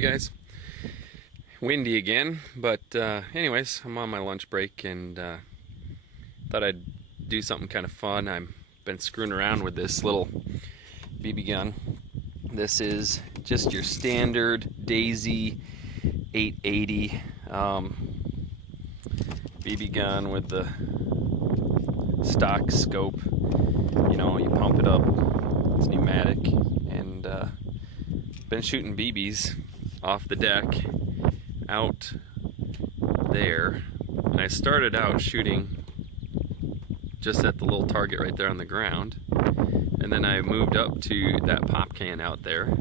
Hey guys, windy again, but anyways, I'm on my lunch break and thought I'd do something kind of fun. I've been screwing around with this little BB gun. This is just your standard Daisy 880 BB gun with the stock scope. You know, you pump it up, it's pneumatic, and been shooting BBs off the deck out there. And I started out shooting just at the little target right there on the ground, and then I moved up to that pop can out there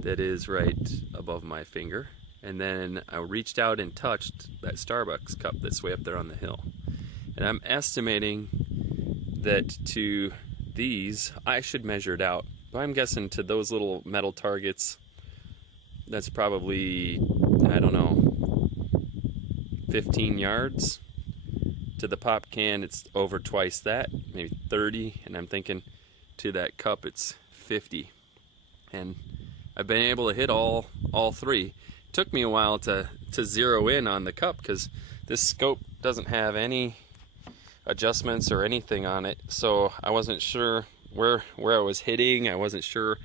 that is right above my finger, and then I reached out and touched that Starbucks cup that's way up there on the hill. And I'm estimating that to these, I should measure it out, but I'm guessing to those little metal targets, that's probably, I don't know, 15 yards. To the pop can, it's over twice that, maybe 30, and I'm thinking to that cup, it's 50. And I've been able to hit all three. It took me a while to zero in on the cup because this scope doesn't have any adjustments or anything on it, so I wasn't sure where I was hitting. I wasn't sure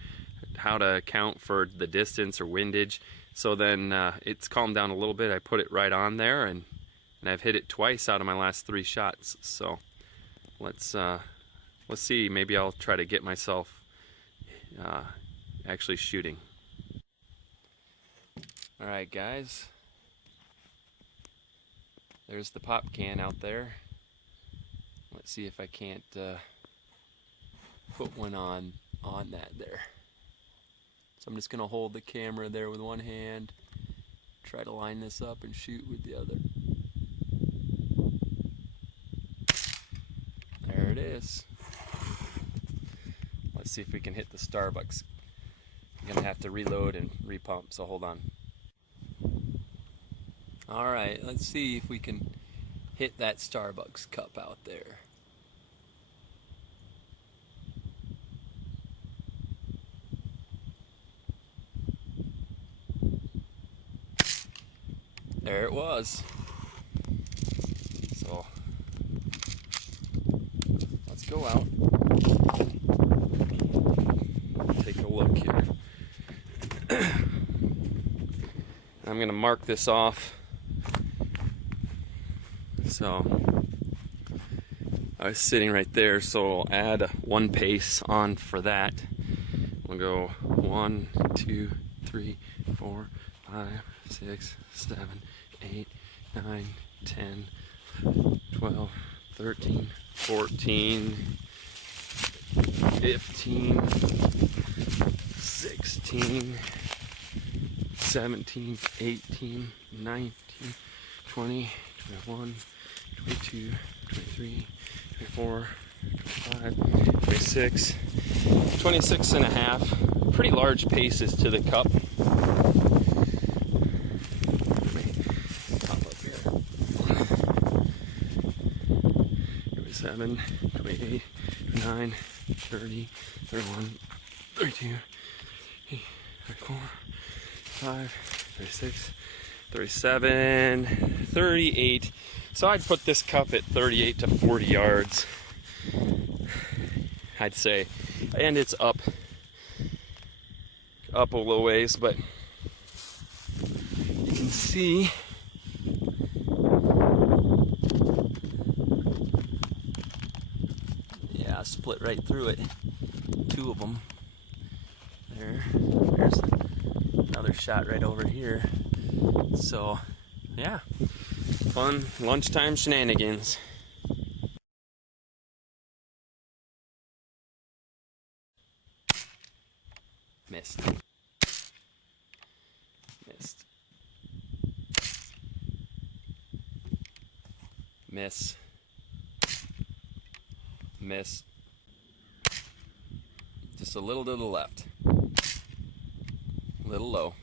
how to account for the distance or windage. So then it's calmed down a little bit. I put it right on there, and I've hit it twice out of my last 3 shots. So let's see. Maybe I'll try to get myself actually shooting. All right, guys. There's the pop can out there. Let's see if I can't put one on that there. So I'm just gonna hold the camera there with one hand, try to line this up and shoot with the other. There it is. Let's see if we can hit the Starbucks. I'm gonna have to reload and repump, so hold on. All right, let's see if we can hit that Starbucks cup out there. There it was. So let's go out. Take a look here. I'm gonna mark this off. So I was sitting right there, so I'll add 1 pace on for that. We'll go 1, 2, 3, 4, 5, 6, 7, 8, 9, 10, 12, 13, 14, 15, 16, 17, 18, 19, 20, 21, 22, 23, 24, 25, 26, 26 and a half. Pretty large paces to the cup. 27, 28, 29, 30, 31, 32, 34, 35, 36, 37, 38. So I'd put this cup at 38 to 40 yards, I'd say. And it's up a little ways, but you can see split right through it. 2 of them. There's another shot right over here. So, yeah, fun lunchtime shenanigans. Missed. Missed. Miss. Miss. Just a little to the left. A little low.